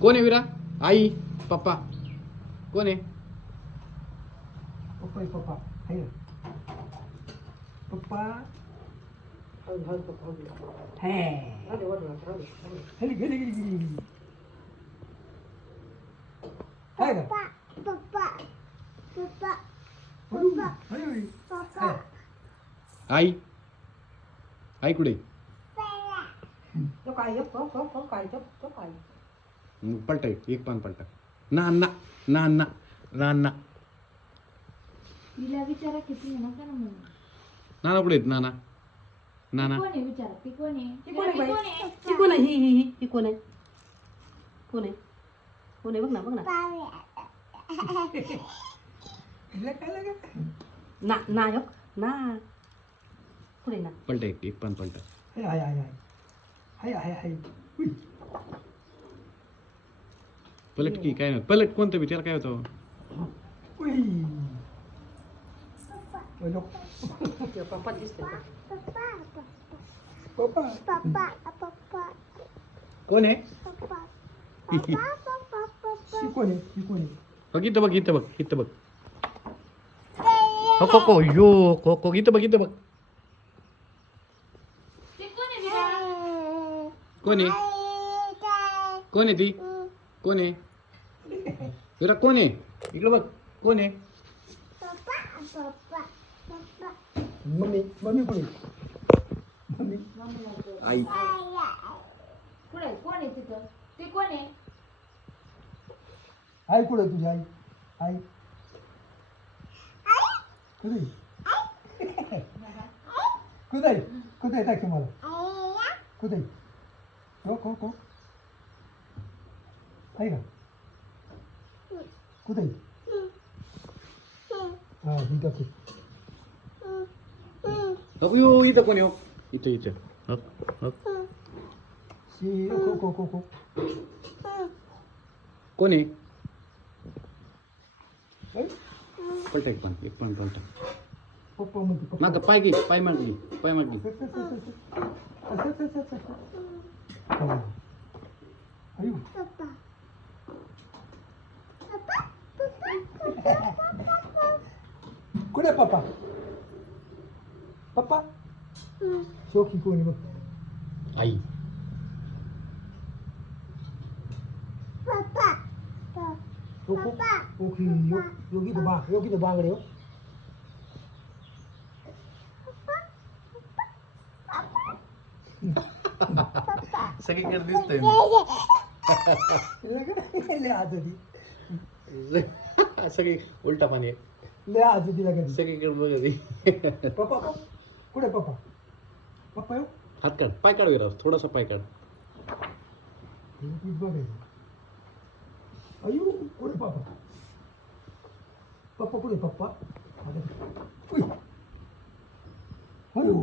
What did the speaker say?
कोण आहे विरा? आई पप्पा कोण आहे? पप्पा पप्पा आहे ना पप्पा हे गेली गेली गेली गेली आहे का आई आई कुठे? पलटा एक पान पलटा. ना ना ना ना ना ना तिला विचारा किती आहे ना का ना म्हणून. नाना कुठे आहेत? नाना नाना कोण आहे विचारा? ती कोण आहे? ती कोण आहे बाई? कोण आहे? ती कोण आहे? ही कोण आहे? कोण आहे? कोण आहे? बघ ना बघ ना. ना ना yok ना कुठे ना? पलटा एक पान पलटा. हाय हाय हाय हाय हाय हाय उई पलट की काय नाही पलट कोणतं बी त्याला काय होतं? उई लोक पप्पा दिसते. पप्पा कोण आहे? शिकवणे शिकवणे बघ इथं बघ इथं बघ इथं बघ. हो को यो को इथं बघ इथं बघ. ती कोण आहे विरा? कोण आहे? कोण आहे ती? कोण आहे? विरा कोण आहे? इकडे बघ कोण आहे? मम्मी मम्मी कोणी मम्मी आई. कुठे आहे? कोण आहे तिथं? ती कोण आहे? आई कुठे तुझी आई आई कुठे कुठे कुठे टाकी मला कुठे को आहे का कुठे हा ही टाकी यो इथं कोण आहे? हो इथं इथं हो हो शी को कोण आहे? ऐ, पलटा एक पान पलटा. पप्पा म्हणते पप्पा माग पाय घे पाय मागली पाय मागली. अयो कुठे पप्पा पप्पा शोकी कोणी बघ आई ओके योगी तो बांगडे हो सगळीकडे दिसतंय ले आज होती सगळी उलटा पाणी आहे. ले आज होती लगेच सगळीकडे बघ. पप्पा कुठे पप्पा पप्पा येऊ हात काढ पाय काढ विरा थोडासा पाय काढ. बघायचं अयो कुठे पप्पा पप्पा कुठे पप्पा अयो